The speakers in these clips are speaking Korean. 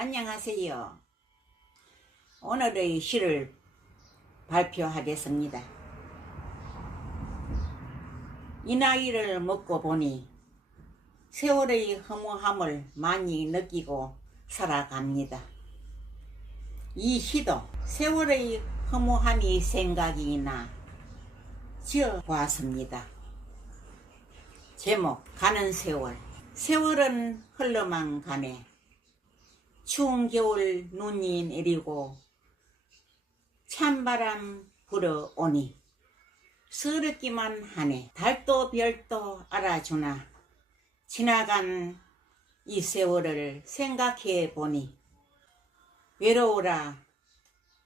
안녕하세요. 오늘의 시를 발표하겠습니다. 이 나이를 먹고 보니 세월의 허무함을 많이 느끼고 살아갑니다. 이 시도 세월의 허무함이 생각이 나 지어보았습니다. 제목 가는 세월. 세월은 흘러만 가네. 추운 겨울 눈이 내리고 찬바람 불어오니 서럽기만 하네. 달도 별도 알아주나 지나간 이 세월을 생각해 보니 외로우라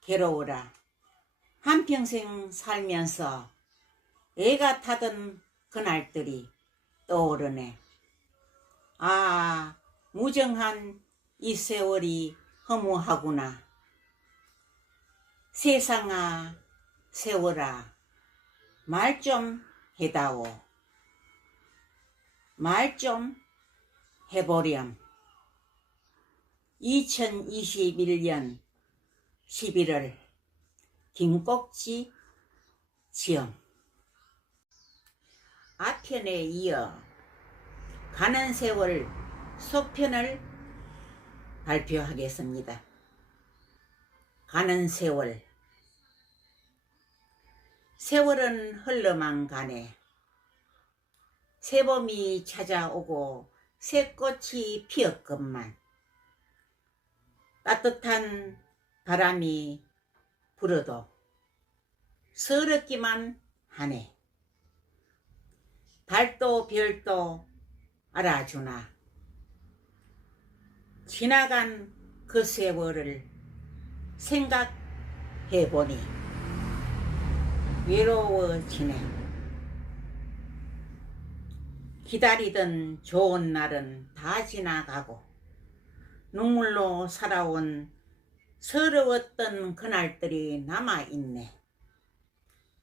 괴로우라 한평생 살면서 애가 타던 그날들이 떠오르네. 아, 무정한 이 세월이 허무하구나. 세상아 세월아 말 좀 해다오. 말 좀 해보렴. 2021년 11월 김꼭지 지음. 앞편에 이어 가는 세월 속편을 발표하겠습니다. 가는 세월. 세월은 흘러만 가네. 새봄이 찾아오고 새꽃이 피었건만 따뜻한 바람이 불어도 서럽기만 하네. 달도 별도 알아주나 지나간 그 세월을 생각해보니 외로워지네. 기다리던 좋은 날은 다 지나가고 눈물로 살아온 서러웠던 그날들이 남아있네.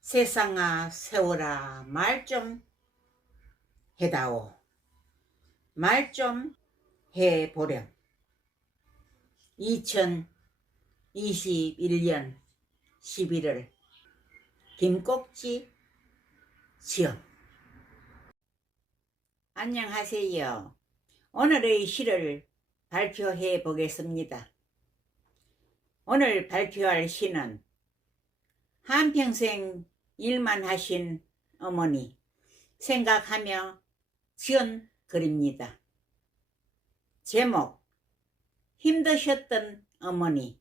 세상아 세월아 말 좀 해다오. 말 좀 해보렴. 2021년 11월 김꼭지 지음. 안녕하세요. 오늘의 시를 발표해 보겠습니다. 오늘 발표할 시는 한평생 일만 하신 어머니 생각하며 지은 글입니다. 제목 힘드셨던 어머니.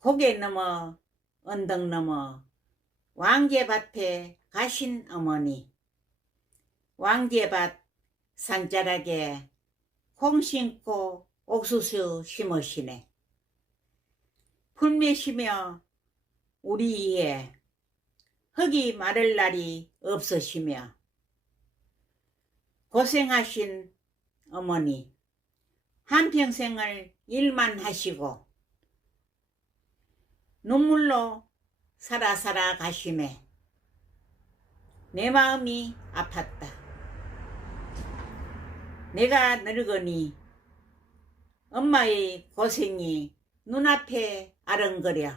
고개 넘어 언덕 넘어 왕제밭에 가신 어머니. 왕제밭 산자락에 콩 심고 옥수수 심으시네. 풀 메시며 우리 이에 흙이 마를 날이 없으시며 고생하신 어머니. 한평생을 일만 하시고 눈물로 살아 가시매 내 마음이 아팠다. 내가 늙으니 엄마의 고생이 눈앞에 아른거려.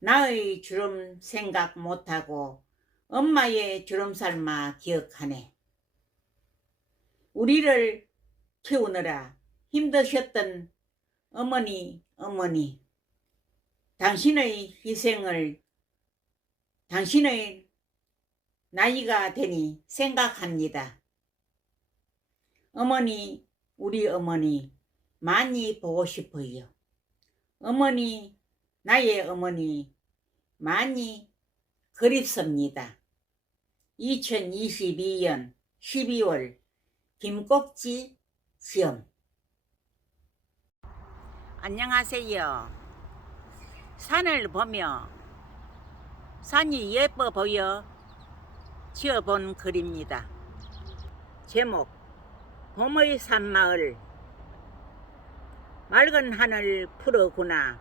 나의 주름 생각 못하고 엄마의 주름살만 기억하네. 우리를 키우느라 힘드셨던 어머니, 당신의 희생을 당신의 나이가 되니 생각합니다. 어머니, 우리 어머니 많이 보고 싶어요. 어머니, 나의 어머니 많이 그립습니다. 2022년 12월 김꼭지 지음. 안녕하세요. 산을 보며 산이 예뻐 보여 지어본 글입니다. 제목 봄의 산마을. 맑은 하늘 푸르구나.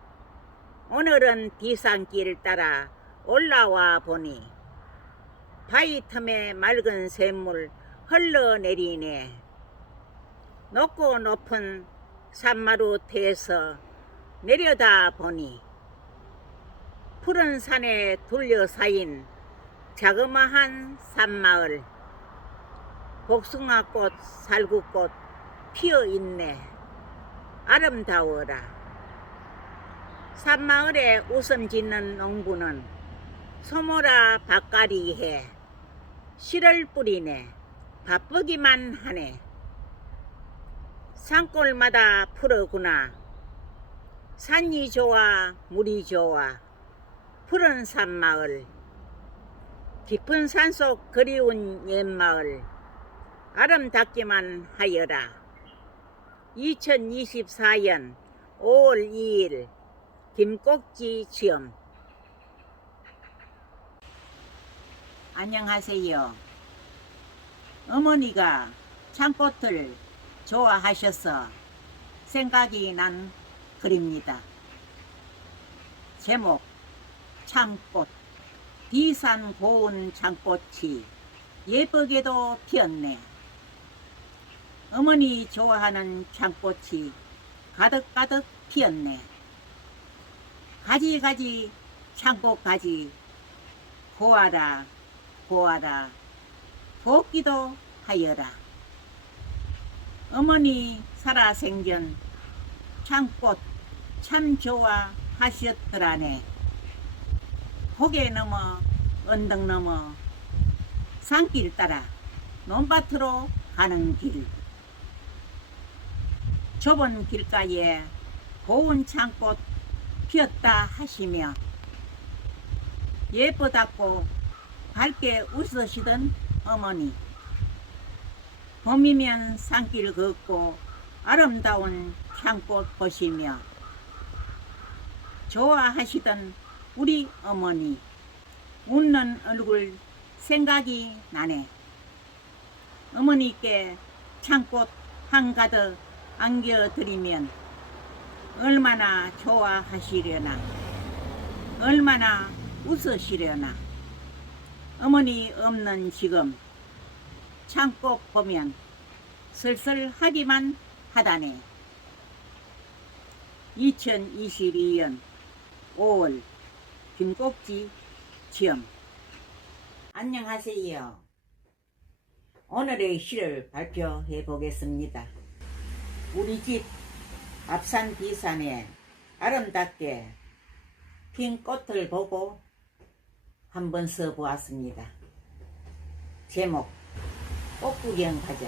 오늘은 비산길 따라 올라와 보니 바위 틈에 맑은 샘물 흘러내리네. 높고 높은 산마루터에서 내려다 보니 푸른 산에 둘러싸인 자그마한 산마을, 복숭아꽃, 살구꽃 피어있네. 아름다워라. 산마을에 웃음 짓는 농부는 소모라 밭갈이해 씨를 뿌리네. 바쁘기만 하네. 산골마다 푸르구나. 산이 좋아 물이 좋아 푸른 산마을, 깊은 산속 그리운 옛마을 아름답기만 하여라. 2024년 5월 2일 김꼭지 지음. 안녕하세요. 어머니가 창꽃을 좋아하셔서 생각이 난 글입니다. 제목 창꽃. 디산 고운 창꽃이 예쁘게도 피었네. 어머니 좋아하는 창꽃이 가득가득 피었네. 가지가지 창꽃가지 고아라 고아라 곱기도 하여라. 어머니 살아생전 창꽃 참 좋아하셨더라네. 고개 넘어 언덕 넘어 산길 따라 논밭으로 가는 길, 좁은 길가에 고운 창꽃 피었다 하시며 예쁘다고 밝게 웃으시던 어머니, 봄이면 산길 걷고 아름다운 창꽃 보시며 좋아하시던 우리 어머니 웃는 얼굴 생각이 나네. 어머니께 창꽃 한가득 안겨드리면 얼마나 좋아하시려나, 얼마나 웃으시려나. 어머니 없는 지금 창꽃 보면 쓸쓸하기만 하다네. 2022년 5월 김꼭지 지음. 안녕하세요. 오늘의 시를 발표해 보겠습니다. 우리 집 앞산 뒤산에 아름답게 핀 꽃을 보고 한번 써보았습니다. 제목 꽃구경 가자.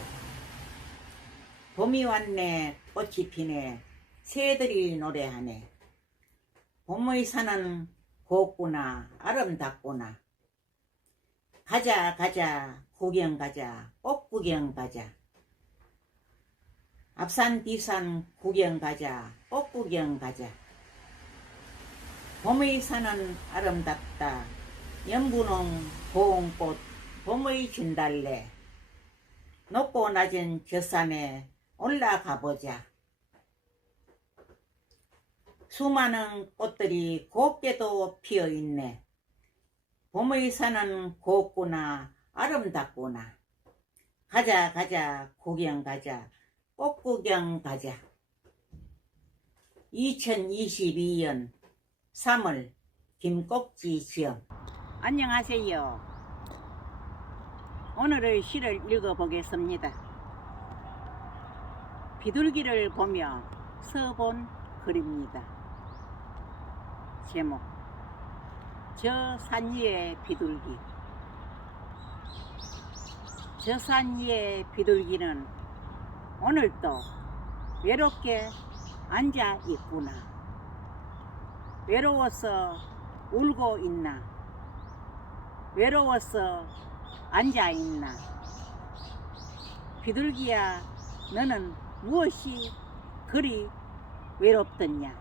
봄이 왔네 꽃이 피네 새들이 노래하네. 봄의 산은 곱구나 아름답구나. 가자 가자 구경 가자 꽃구경 가자. 앞산 뒤산 구경 가자 꽃구경 가자. 봄의 산은 아름답다. 연분홍 고운 꽃 봄의 진달래. 높고 낮은 저 산에 올라가 보자. 수많은 꽃들이 곱게도 피어있네. 봄의 산은 곱구나 아름답구나. 가자 가자 구경 가자 꽃구경 가자. 2022년 3월 김꼭지 지음. 안녕하세요. 오늘의 시를 읽어보겠습니다. 비둘기를 보며 써본 글입니다. 제목 저 산 위의 비둘기. 저 산 위의 비둘기는 오늘도 외롭게 앉아 있구나. 외로워서 울고 있나? 외로워서 앉아 있나? 비둘기야, 너는 무엇이 그리 외롭더냐?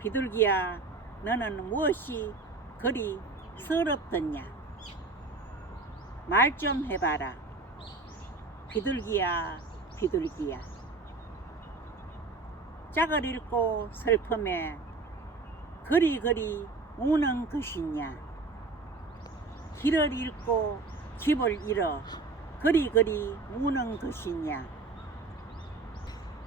비둘기야, 너는 무엇이 그리 서럽더냐? 말 좀 해봐라. 비둘기야, 비둘기야. 짝을 잃고 슬픔에 그리 우는 것이냐? 길을 잃고 집을 잃어 그리 우는 것이냐?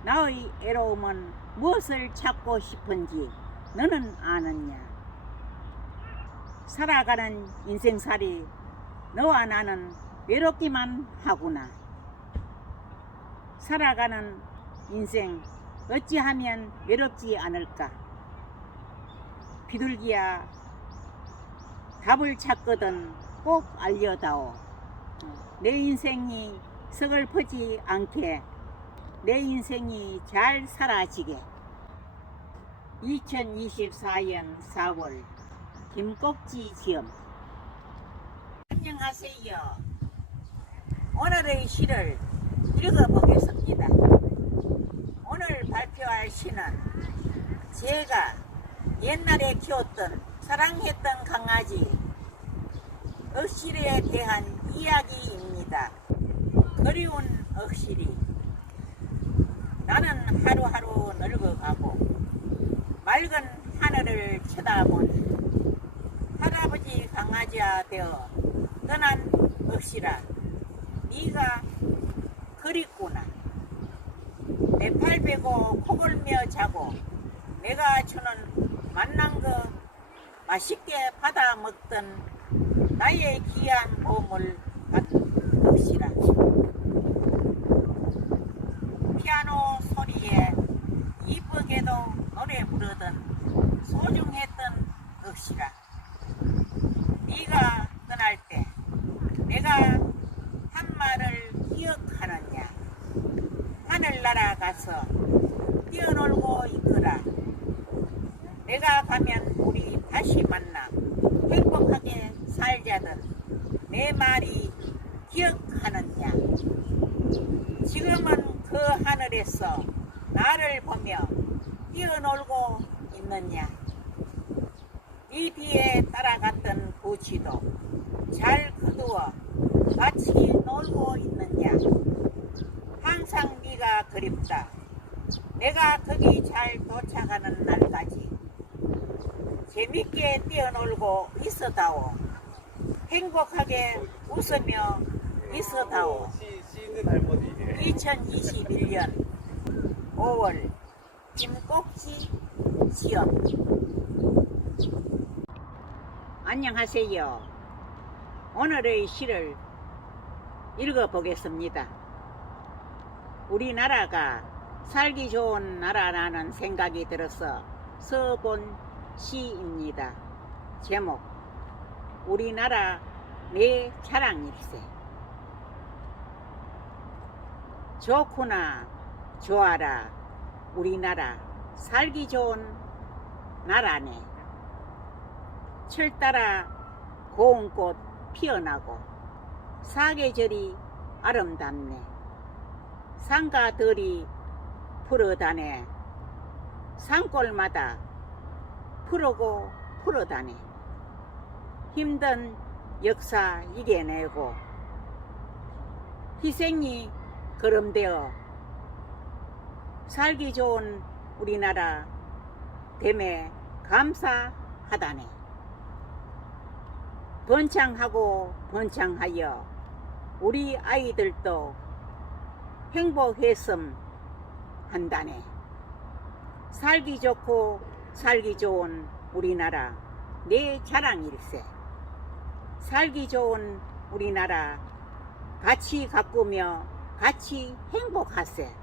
나의 애로움은 무엇을 찾고 싶은지 너는 아느냐? 살아가는 인생살이 너와 나는 외롭기만 하구나. 살아가는 인생 어찌하면 외롭지 않을까? 비둘기야, 답을 찾거든 꼭 알려다오. 내 인생이 서글프지 않게, 내 인생이 잘 사라지게. 2024년 4월 김꼭지 지음. 안녕하세요. 오늘의 시를 읽어보겠습니다. 오늘 발표할 시는 제가 옛날에 키웠던 사랑했던 강아지 억실에 대한 이야기입니다. 그리운 억실이. 나는 하루하루 늙어가고 맑은 하늘을 쳐다보니 할아버지 강아지가 되어 떠난 억실아, 네가 그립구나. 내 팔 베고 코 골며 자고 내가 주는 맛난 거 맛있게 받아 먹던 나의 귀한 보물 같은 억실아. 피아노 소리에 이쁘게도 노래 부르던 소중했던 억실아. 네가 떠날 때 내가 한 말을 기억하느냐? 하늘 날아가서 뛰어놀고 있거라. 내가 가면 우리 다시 만나 행복하게 살자던 내 말이 기억하느냐? 지금은 그 하늘에서 나를 보며 뛰어놀고 있느냐? 네 뒤에 따라갔던 부치도 잘 거두어 같이 놀고 있느냐? 항상 네가 그립다. 내가 거기 잘 도착하는 날까지 재밌게 뛰어놀고 있어다오. 행복하게 웃으며 있어다오. 2021년 5월 김꼭지 지음. 안녕하세요. 오늘의 시를 읽어보겠습니다. 우리나라가 살기 좋은 나라라는 생각이 들어서 써본 시입니다. 제목, 우리나라 내 자랑일세. 좋구나 좋아라 우리나라 살기 좋은 나라네. 철 따라 고운 꽃 피어나고 사계절이 아름답네. 상가들이 풀어다네. 산골마다 푸르고 풀어다네. 힘든 역사 이겨내고 희생이 거름되어 살기 좋은 우리나라 됨에 감사하다네. 번창하고 번창하여 우리 아이들도 행복했음 한다네. 살기 좋고 살기 좋은 우리나라 내 자랑일세. 살기 좋은 우리나라 같이 가꾸며 같이 행복하세.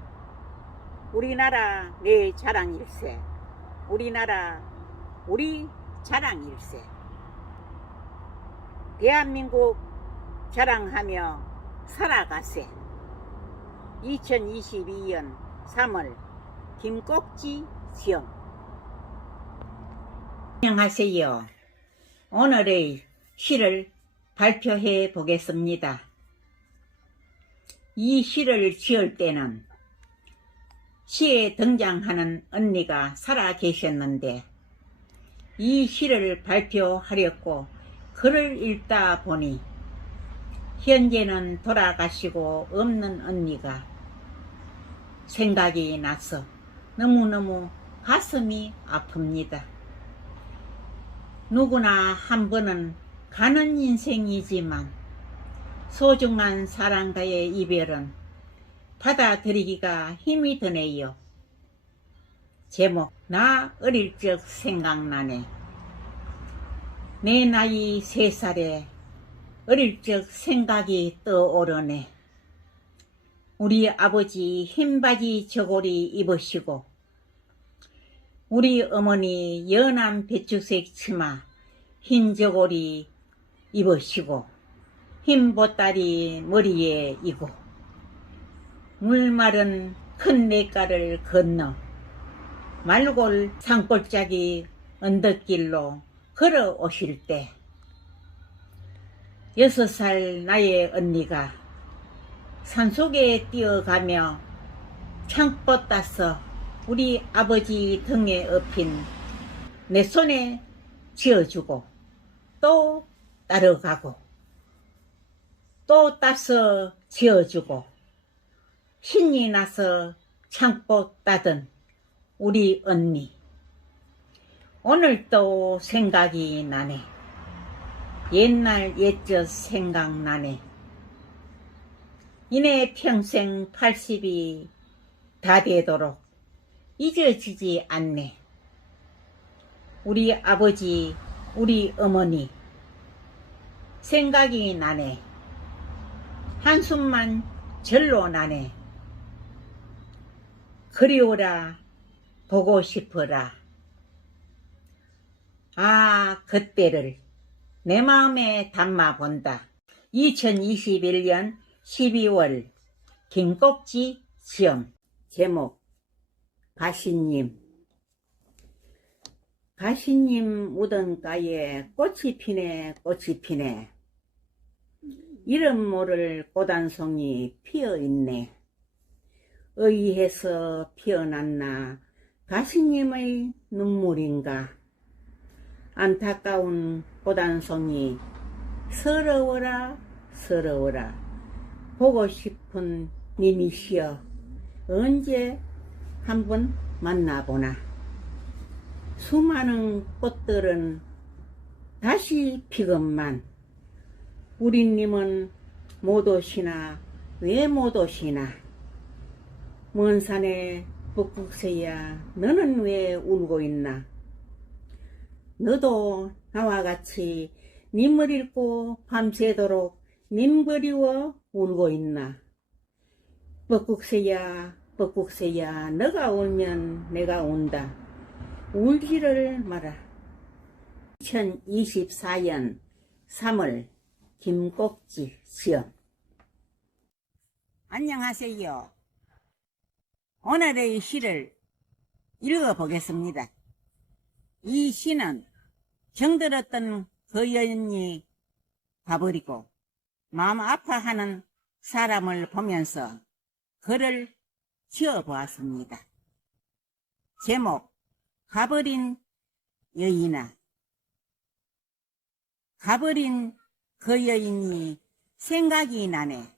우리나라 내 자랑일세. 우리나라 우리 자랑일세. 대한민국 자랑하며 살아가세. 2022년 3월 김꼭지 지음. 안녕하세요. 오늘의 시를 발표해 보겠습니다. 이 시를 지을 때는 시에 등장하는 언니가 살아 계셨는데 이 시를 발표하려고 글을 읽다 보니 현재는 돌아가시고 없는 언니가 생각이 나서 너무너무 가슴이 아픕니다. 누구나 한 번은 가는 인생이지만 소중한 사랑과의 이별은 받아들이기가 힘이 드네요. 제목, 나 어릴 적 생각나네. 내 나이 3살에 어릴 적 생각이 떠오르네. 우리 아버지 흰바지 저고리 입으시고 우리 어머니 연한 배추색 치마 흰 저고리 입으시고 흰 보따리 머리에 이고 물마른 큰 냇가를 건너 말골 산골짜기 언덕길로 걸어오실 때 6살 나의 언니가 산속에 뛰어가며 창꽃 따서 우리 아버지 등에 업힌 내 손에 쥐어주고 또 따라가고 또 따서 쥐어주고 신이 나서 창꽃 따던 우리 언니. 오늘 또 생각이 나네. 옛날 옛적 생각나네. 이내 평생 80이 다 되도록 잊어지지 않네. 우리 아버지, 우리 어머니 생각이 나네. 한숨만 절로 나네. 그리워라, 보고 싶어라. 아, 그때를 내 마음에 담아 본다. 2021년 12월 김꼭지 시험. 제목, 가시님. 가시님 무덤가에 꽃이 피네, 꽃이 피네. 이름 모를 꽃한송이 피어있네. 의해서 피어났나 가시님의 눈물인가. 안타까운 꽃한송이 서러워라, 서러워라. 보고 싶은 님이시여 언제 한번 만나보나. 수많은 꽃들은 다시 피건만 우리님은 못 오시나. 왜 못 오시나. 먼 산에 북북새야 너는 왜 울고 있나. 너도 나와 같이 님을 읽고 밤새도록 님 그리워 울고 있나. 뻐꾹새야 뻐꾹새야 너가 울면 내가 운다. 울지를 마라. 2024년 3월 김꼭지 시험. 안녕하세요. 오늘의 시를 읽어보겠습니다. 이 시는 정들었던 그 여인이 가버리고 마음 아파하는 사람을 보면서 글을 지어보았습니다. 제목, 가버린 여인아. 가버린 그 여인이 생각이 나네.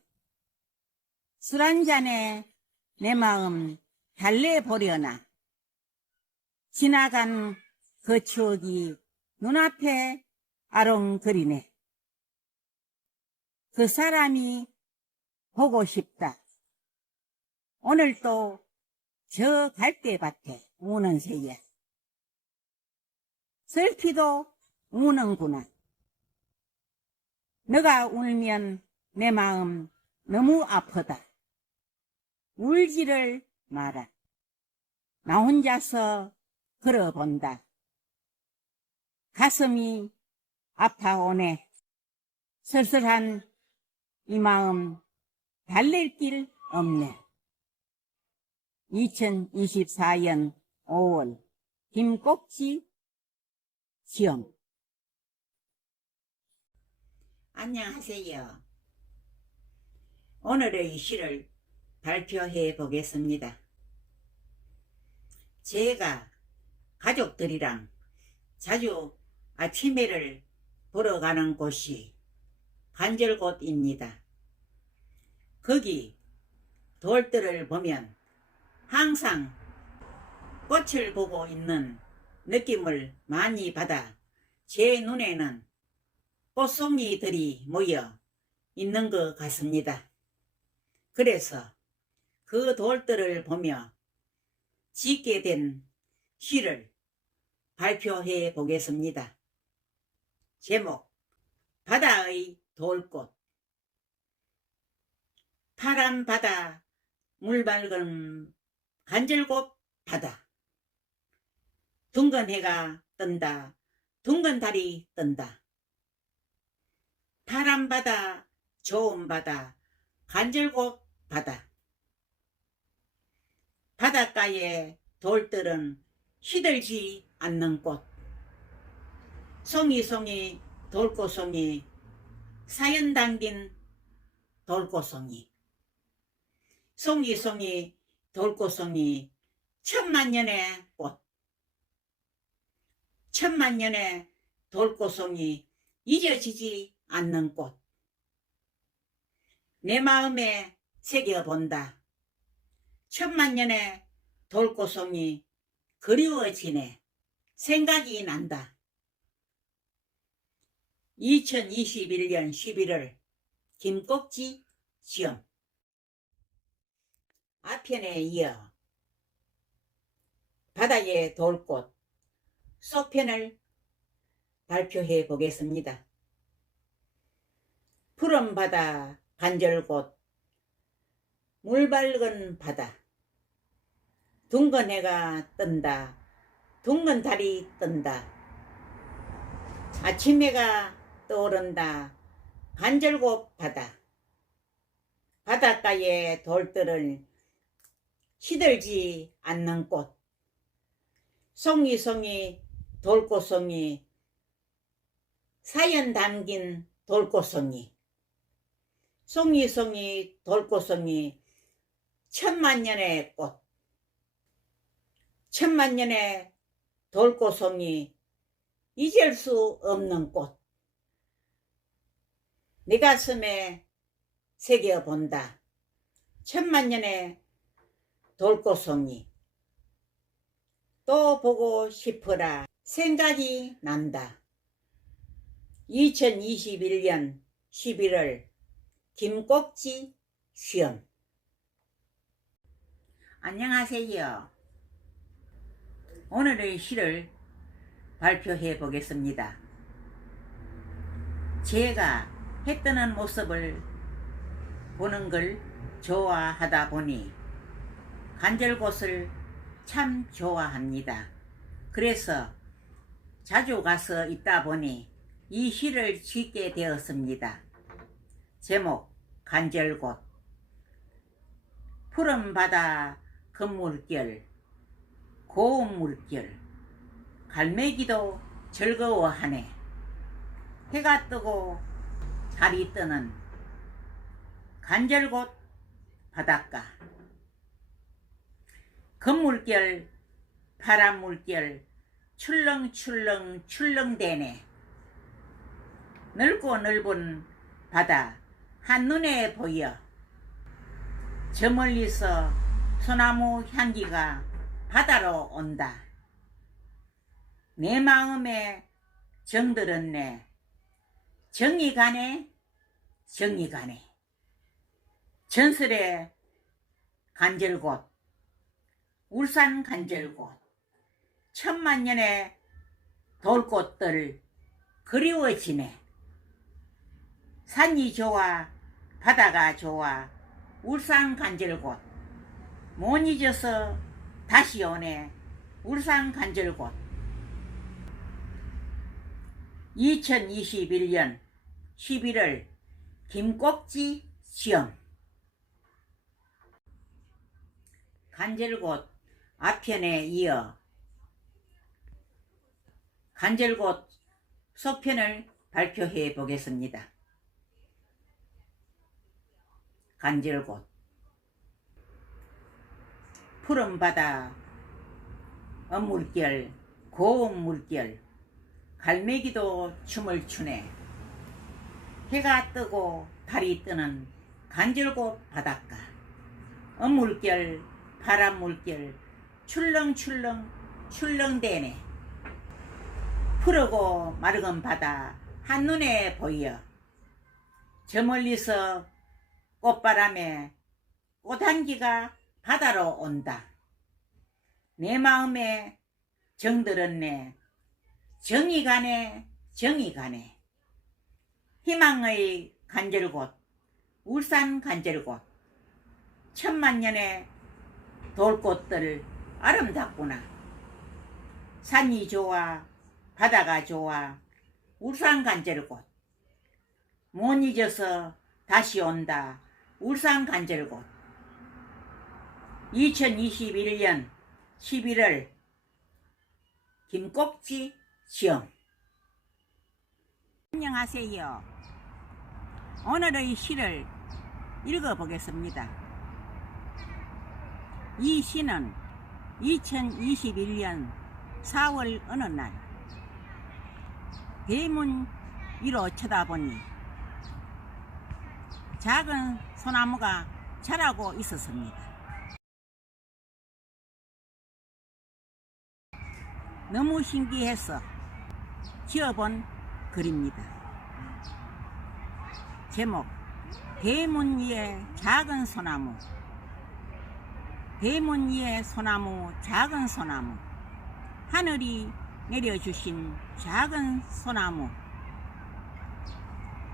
술 한잔에 내 마음 달래보려나. 지나간 그 추억이 눈앞에 아롱거리네. 그 사람이 보고 싶다. 오늘도 저 갈대밭에 우는 새야. 슬피도 우는구나. 너가 울면 내 마음 너무 아프다. 울지를 마라. 나 혼자서 걸어본다. 가슴이 아파오네. 쓸쓸한 이 마음 달랠 길 없네. 2024년 5월 김꼭지 시험. 안녕하세요. 오늘의 시를 발표해 보겠습니다. 제가 가족들이랑 자주 아침회를 보러 가는 곳이 간절곶입니다. 거기 돌들을 보면 항상 꽃을 보고 있는 느낌을 많이 받아 제 눈에는 꽃송이들이 모여 있는 것 같습니다. 그래서 그 돌들을 보며 짓게 된 시를 발표해 보겠습니다. 제목, 바다의 돌꽃. 파란 바다, 물 맑은 간절곶 바다. 둥근 해가 뜬다, 둥근 달이 뜬다. 파란 바다, 좋은 바다, 간절곶 바다. 바닷가에 돌들은 시들지 않는 꽃. 송이송이 돌꽃송이, 사연 담긴 돌꽃송이. 송이송이 돌꽃송이, 천만년의 꽃. 천만년의 돌꽃송이, 잊어지지 않는 꽃. 내 마음에 새겨본다. 천만년의 돌꽃송이, 그리워지네. 생각이 난다. 2021년 11월 김꼭지 시험. 앞편에 이어 바다의 돌꽃 속편을 발표해 보겠습니다. 푸른 바다, 간절곶, 물 밝은 바다. 둥근 해가 뜬다, 둥근 달이 뜬다. 아침 해가 떠오른다, 간절곶 바다. 바닷가의 돌들을 시들지 않는 꽃. 송이송이 돌꽃송이, 사연 담긴 돌꽃송이. 송이송이 돌꽃송이, 천만년의 꽃. 천만년의 돌꽃송이, 잊을 수 없는 꽃. 내 가슴에 새겨본다. 천만년의 돌꽃송이. 또 보고 싶어라 생각이 난다. 2021년 11월 김꼭지 시험. 안녕하세요. 오늘의 시를 발표해 보겠습니다. 제가 해 뜨는 모습을 보는 걸 좋아하다 보니 간절곶을 참 좋아합니다. 그래서 자주 가서 있다 보니 이 시를 짓게 되었습니다. 제목, 간절곶. 푸른 바다 금물결, 고운 물결, 갈매기도 즐거워하네. 해가 뜨고 달이 뜨는 간절곶 바닷가. 금물결, 파란 물결, 출렁출렁 출렁대네. 넓고 넓은 바다 한눈에 보여. 저 멀리서 소나무 향기가 바다로 온다. 내 마음에 정들었네. 정이 가네, 정이 가네. 전설의 간절곶, 울산 간절곶. 천만년의 돌꽃들 그리워지네. 산이 좋아, 바다가 좋아, 울산 간절곶. 못 잊어서 다시 오네, 울산 간절곶. 2021년 11월 김꼭지 시험. 간절곶 앞편에 이어 간절곶 속편을 발표해 보겠습니다. 간절곶. 푸른 바다, 엄물결, 고운 물결, 갈매기도 춤을 추네. 해가 뜨고 달이 뜨는 간절곶 바닷가. 엄물결, 파란 물결, 출렁출렁 출렁대네. 푸르고 맑은 바다 한눈에 보여. 저 멀리서 꽃바람에 꽃향기가 바다로 온다. 내 마음에 정들었네. 정이 가네, 정이 가네. 희망의 간절곶, 울산 간절곶. 천만년의 돌꽃들 아름답구나. 산이 좋아, 바다가 좋아, 울산 간절곶. 못 잊어서 다시 온다, 울산 간절곶. 2021년 11월 김꼭지 시험. 안녕하세요. 오늘의 시를 읽어보겠습니다. 이 시는 2021년 4월 어느 날 대문 위로 쳐다보니 작은 소나무가 자라고 있었습니다. 너무 신기해서 지어본 글입니다. 제목: 대문 위에 작은 소나무. 대문 위에 소나무, 작은 소나무. 하늘이 내려주신 작은 소나무.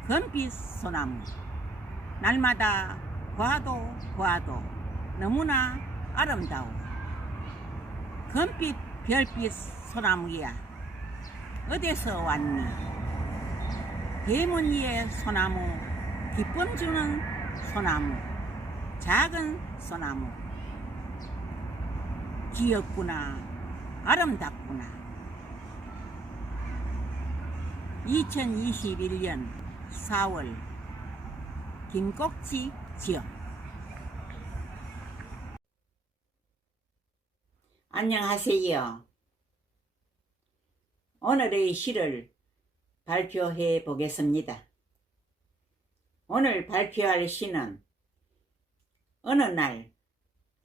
금빛 소나무. 날마다 봐도 너무나 아름다워. 금빛 별빛 소나무야, 어디서 왔니? 대문 위에 소나무, 기쁨 주는 소나무, 작은 소나무. 귀엽구나, 아름답구나. 2021년 4월 김꼭지 지역. 안녕하세요. 오늘의 시를 발표해 보겠습니다. 오늘 발표할 시는 어느 날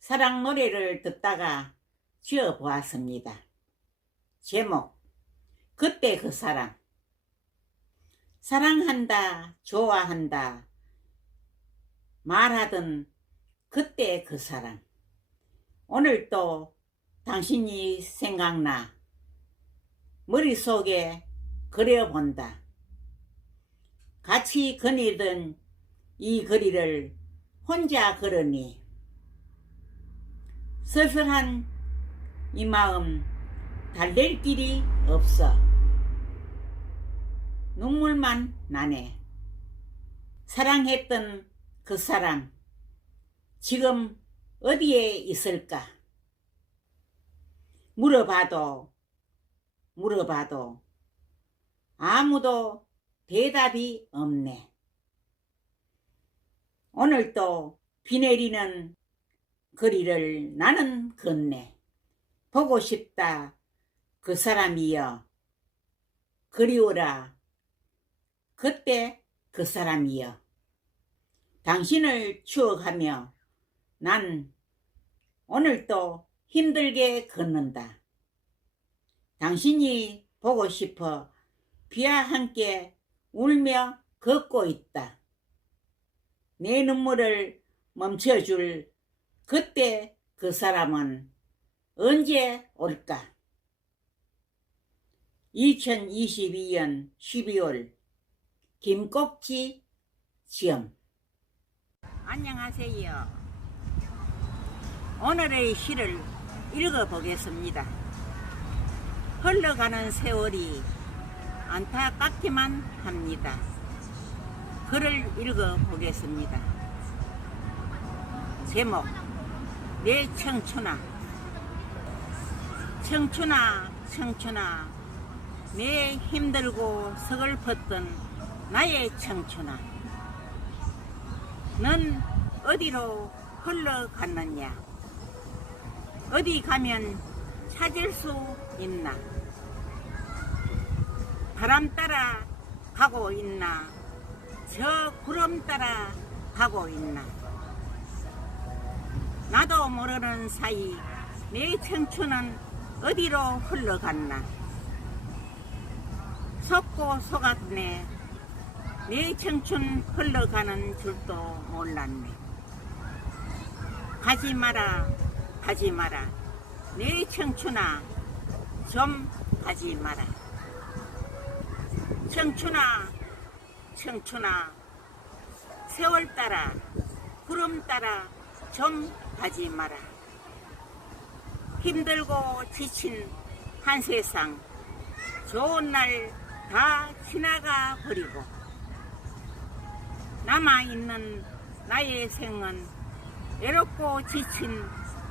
사랑 노래를 듣다가 지어 보았습니다. 제목: 그때 그 사랑. 사랑한다, 좋아한다 말하던 그때 그 사랑. 오늘도 당신이 생각나 머릿속에 그려본다. 같이 거니던 이 거리를 혼자 걸으니 쓸쓸한 이 마음 달랠 길이 없어. 눈물만 나네. 사랑했던 그 사람 지금 어디에 있을까? 물어봐도 아무도 대답이 없네. 오늘도 비 내리는 거리를 나는 걷네. 보고 싶다 그 사람이여, 그리워라 그때 그 사람이여. 당신을 추억하며 난 오늘도 힘들게 걷는다. 당신이 보고 싶어 비와 함께 울며 걷고 있다. 내 눈물을 멈춰줄 그때 그 사람은 언제 올까? 2022년 12월 김꼭지 시험. 안녕하세요. 오늘의 시를 읽어보겠습니다. 흘러가는 세월이 안타깝기만 합니다. 글을 읽어보겠습니다. 제목: 내 청춘아. 청춘아, 내 힘들고 서글펐던 나의 청춘아. 넌 어디로 흘러갔느냐? 어디 가면 찾을 수 있나? 바람 따라 가고 있나? 저 구름 따라 가고 있나? 나도 모르는 사이 내 청춘은 어디로 흘러갔나? 속고 속았네. 내 청춘 흘러가는 줄도 몰랐네. 가지 마라 가지 마라 내 청춘아 좀 가지 마라 청춘아 청춘아 세월 따라 구름 따라 좀 가지 마라 힘들고 지친 한 세상 좋은 날 다 지나가 버리고 남아있는 나의 생은 외롭고 지친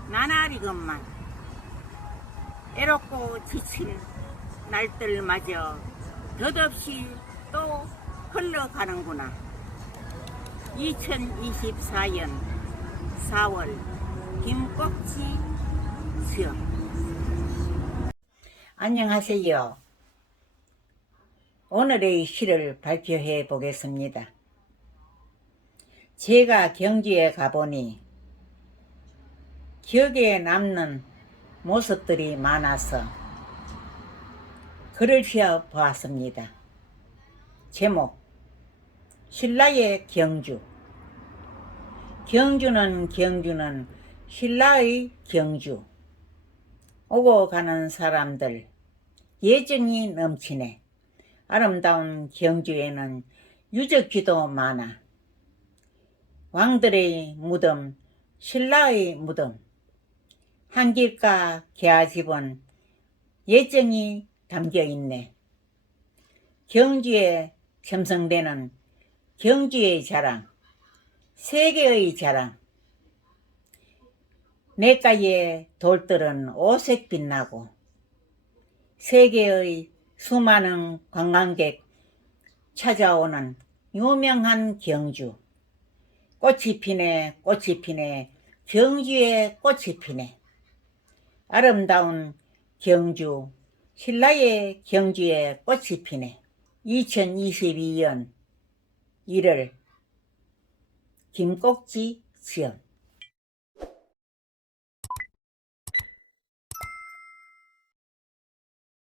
나날이건만 외롭고 지친 날들마저 덧없이 또 흘러가는구나. 2024년 4월 김꼭지 수영. 안녕하세요. 오늘의 시를 발표해 보겠습니다. 제가 경주에 가보니 기억에 남는 모습들이 많아서 글을 펴 보았습니다. 제목 신라의 경주. 경주는 신라의 경주. 오고 가는 사람들 예정이 넘치네. 아름다운 경주에는 유적지도 많아. 왕들의 무덤, 신라의 무덤, 한길가 개화집은 예정이 담겨 있네. 경주에 첨성되는 경주의 자랑, 세계의 자랑. 냇가에 돌들은 오색 빛나고 세계의 수많은 관광객 찾아오는 유명한 경주. 꽃이 피네 꽃이 피네 경주에 꽃이 피네. 아름다운 경주 신라의 경주에 꽃이 피네. 2022년 1월 김꼭지 수영.